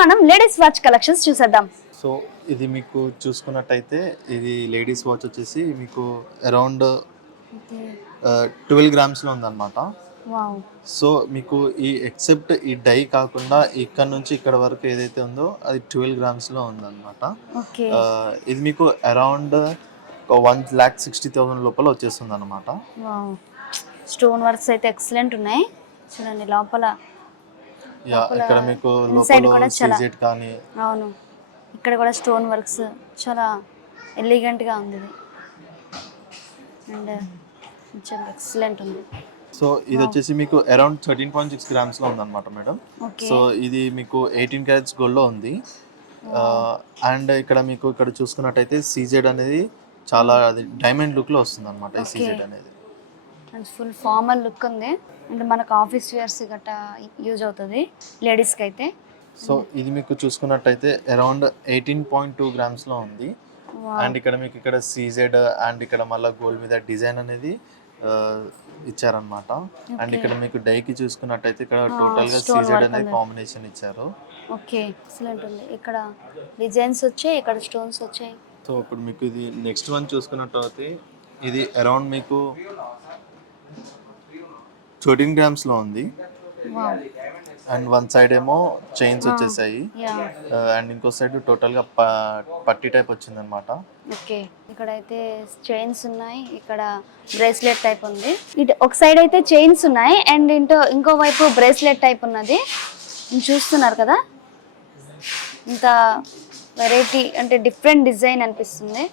మనం ladies watch collections చూసేద్దాం. So ఇది మీకు చూసుకున్నట్టయితే ఇది లేడీస్ వాచ్ వచ్చేసి మీకు అరౌండ్ 12 గ్రామ్స్లో ఉందన్నమాట. వావ్. సో మీకు ఈ ఎక్సెప్ట్ ఈ డై కాకుండా ఇక్కడ నుంచి ఇక్కడ వరకు ఏదైతే ఉందో అది 12 గ్రామ్స్లో ఉందన్నమాట. ఓకే. ఇది మీకు అరౌండ్ 1,60,000 లోపల వచ్చేస్తుంది అనమాట. వావ్. స్టోన్ వర్క్స్ అయితే ఎక్సలెంట్ ఉన్నాయి చూడండి లోపల. ఇక్కడ మీకు ఇన్సైడ్ కూడా చాలా సీజెట్ కానీ అవును ఇక్కడ కూడా స్టోన్ వర్క్స్ చాలా ఎలిగెంట్ గా ఉంది ఇది. అండ్ కొంచెం ఎక్సలెంట్ ఉంది. సో ఇది వచ్చేసి మీకు అరౌండ్ 13.6 గ్రామ్స్ లో ఉందన్నమాట మేడం. సో ఇది మీకు 18 క్యారెట్స్ గోల్డ్ లో ఉంది. అండ్ ఇక్కడ మీకు ఇక్కడ చూసుకున్నట్టయితే సీజెడ్ అనేది చాలా అది డైమండ్ లుక్ లో వస్తుంది అనమాట. ఈ సీజెడ్ అనేది ఫుల్ ఫార్మల్ లుక్ ఉంది. అండ్ మనకు ఆఫీస్ వేర్స్ గట్రా యూజ్ అవుతుంది లేడీస్కి అయితే. సో ఇది మీకు చూసుకున్నట్టయితే అరౌండ్ 18.2 గ్రామ్స్ లో ఉంది. అండ్ ఇక్కడ మీకు ఇక్కడ సీజెడ్ అండ్ ఇక్కడ మళ్ళీ గోల్డ్ మీద డిజైన్ అనేది ఇచ్చారనమాట. అండ్ ఇక్కడ మీకు డైకి చూసుకున్నట్టయితే ఇక్కడ టోటల్ గా సీజెడ్ అనేది కాంబినేషన్ ఇచ్చారు. ఓకే ఎక్సలెంట్ ఉంది. ఇక్కడ డిజైన్స్ వచ్చాయి, ఇక్కడ స్టోన్స్ వచ్చాయి. సో ఇప్పుడు మీకు ఇది నెక్స్ట్ వన్ చూసుకున్నట్టయితే ఇది అరౌండ్ మీకు 13 గ్రామ్స్ లో ఉంది. అండ్ వన్ సైడ్ ఏమో చైన్స్ వచ్చేసాయి అండ్ ఇంకో సైడ్ టోటల్ గా పట్టి టైప్ వచ్చింది అనమాట. ఓకే ఇక్కడైతే చైన్స్ ఉన్నాయి, ఇక్కడ బ్రేస్లెట్ టైప్ ఉంది. ఇటు ఒక సైడ్ అయితే చైన్స్ ఉన్నాయి అండ్ ఇంకో వైపు బ్రేస్లెట్ టైప్ ఉన్నది. చూస్తున్నారు కదా ఇంత వెరైటీ అంటే డిఫరెంట్ డిజైన్ అనిపిస్తుంది.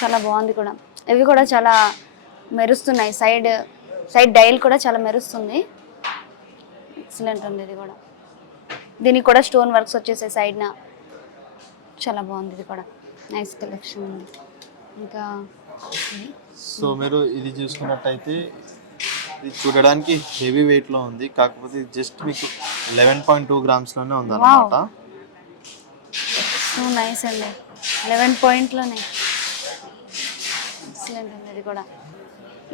చాలా బాగుంది కూడా. ఇవి కూడా చాలా మెరుస్తున్నాయి. సైడ్ డైల్ కూడా చాలా మెరుస్తుంది. ఎక్సలెంట్ ఉంది ఇది కూడా. దీనికి కూడా స్టోన్ వర్క్స్ వచ్చేసాయి సైడ్న. చాలా బాగుంది ఇది కూడా. నైస్ కలెక్షన్ ఉంది. ఇంకా సో మీరు ఇది చూసుకున్నట్టయితే ఇది చూడడానికి హెవీ వెయిట్ లో ఉంది, కాకపోతే జస్ట్ మీకు 11.2 గ్రామ్స్ లోనే ఉంది అన్నమాట. సో నైస్ అండి. 11 పాయింట్లోనే ఎక్సలెంట్ ఉంది ఇది కూడా.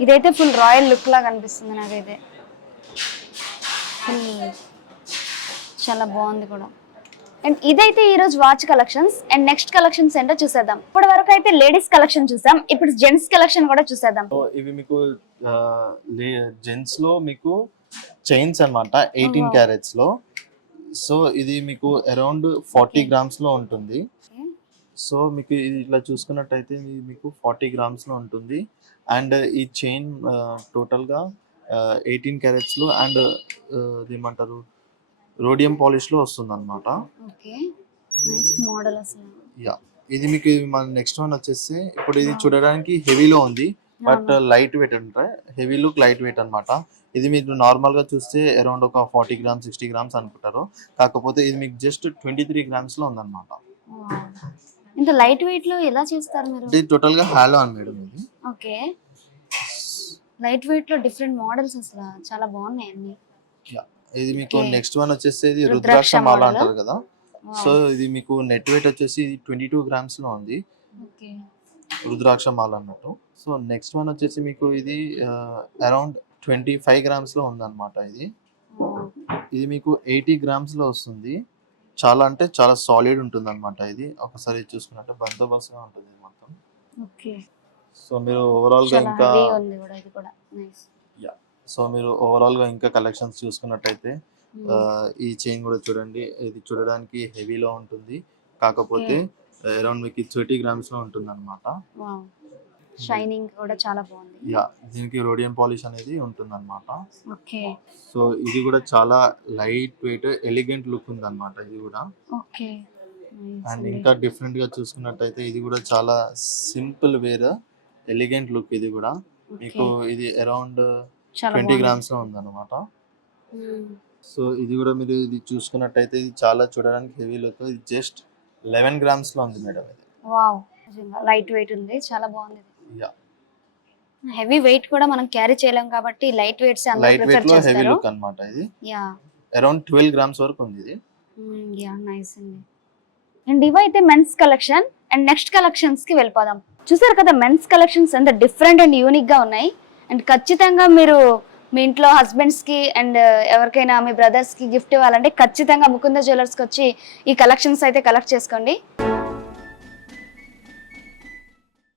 ఇదైతే ఫుల్ రాయల్ లుక్ లాగా అనిపిస్తుంది నాకైతే. చాలా బాగుంది కూడా. అండ్ ఇదైతే ఈరోజు watch collections. And next collections ఏంటో చూసేద్దాం. ఇప్పటి వరకు అయితే లేడీస్ కలెక్షన్ చూసాం, ఇప్పుడు జెంట్స్ కలెక్షన్ కూడా చూసేద్దాం. ఇవి మీకు జెంట్స్ లో మీకు చైన్స్ అన్నమాట 18 క్యారెట్స్ లో. సో ఇది మీకు అరౌండ్ 40 గ్రామ్స్ లో ఉంటుంది. సో మీకు ఇది ఇట్లా చూసుకున్నట్టయితే మీకు 40 గ్రామ్స్ లో ఉంటుంది. అండ్ ఈ చైన్ టోటల్ గా 18 క్యారెట్స్ లో అండ్ ఏమంటారు రోడియం పాలిష్ లో వస్తుంది అనమాట. ఇది మీకు మన నెక్స్ట్ వన్ వచ్చేసి ఇప్పుడు ఇది చూడడానికి హెవీలో ఉంది బట్ లైట్ వెయిట్ అంటే హెవీ లుక్ లైట్ వెయిట్ అనమాట. ఇది మీరు నార్మల్ గా చూస్తే అరౌండ్ ఒక 40 గ్రామ్స్ 60 గ్రామ్స్ అనుకుంటారు, కాకపోతే ఇది మీకు జస్ట్ 23 గ్రామ్స్ లో ఉందన్నమాట. ఇంత లైట్ వెయిట్ లో ఎలా చేస్తారు మీరు? ఇది టోటల్ గా హాలో అని మేడం. ఇది ఓకే లైట్ వెయిట్ లో డిఫరెంట్ మోడల్స్ అసలు చాలా బాగున్నాయి అన్ని. ఇది మీకు నెక్స్ట్ వన్ వచ్చేసి ఇది రుద్రాక్ష మాల అంటారు కదా. సో ఇది మీకు నెట్ వెయిట్ వచ్చేసి 22 గ్రామ్స్ లో ఉంది రుద్రాక్ష మాల అన్నట్టు. సో నెక్స్ట్ వన్ వచ్చేసి మీకు ఇది అరౌండ్ 25 గ్రామ్స్ లో ఉంది అనమాట. ఇది మీకు 80 గ్రామ్స్ లో వస్తుంది. చాలా అంటే చాలా సాలిడ్ ఉంటుంది అనమాట. ఇది ఒకసారి చూసుకున్నట్టు బందోబస్తుగా ఉంటుంది మొత్తం. సో మీరు ఓవరాల్ గా ఇంకా ఇంకా కలెక్షన్స్ చూసుకున్నట్టయితే ఈ చైన్ కూడా చూడండి. ఇది చూడడానికి హెవీలో ఉంటుంది, కాకపోతే అరౌండ్ మీకు 30 గ్రామ్స్ లో ఉంటుంది అనమాట. షైనింగ్ కూడా చాలా బాగుంది. దీనికి రోడియం పాలిష్ అనేది ఉంటుంది అనమాట. సో ఇది కూడా చాలా లైట్ వెయిట్ ఎలిగెంట్ లుక్ ఉంది అనమాట. ఇది కూడా అండ్ ఇంకా డిఫరెంట్ గా చూసుకున్నట్టయితే ఇది కూడా చాలా సింపుల్ వేర్ ఎలిగెంట్ లుక్. ఇది కూడా మీకు ఇది అరౌండ్ 20 గ్రామ్స్ లో ఉంది అనమాట. సో ఇది కూడా మీరు ఇది చూసుకున్నట్టయితే ఇది చాలా చూడడానికి హెవీ లుక్. ఇది జస్ట్ 11 గ్రామ్స్ లో ఉంది మేడం. ఇది లైట్ వెయిట్ ఉంది, చాలా బాగుంది. హెవీ వెయిట్ కూడా మనం క్యారీ చేయలేం కాబట్టి లైట్ వెయిట్స్ అందరూ ప్రిఫర్ చేస్తారు. హెవీ లుక్ అన్నమాట. ఇది అరౌండ్ 12 గ్రామ్స్ వరకు ఉంది. ఇది నైస్ అండి. అండ్ ఇవైతే men's collection. And next collections కి వెళ్ళిపోదాం. చూసారు కదా మెన్స్ కలెక్షన్స్ ఎంత డిఫరెంట్ అండ్ యూనిక్ గా ఉన్నాయి. అండ్ ఖచ్చితంగా మీరు మీ ఇంట్లో హస్బెండ్స్కి అండ్ ఎవరికైనా మీ బ్రదర్స్కి గిఫ్ట్ ఇవ్వాలంటే ఖచ్చితంగా ముకుంద జ్యువెలర్స్కి వచ్చి ఈ కలెక్షన్స్ అయితే కలెక్ట్ చేసుకోండి.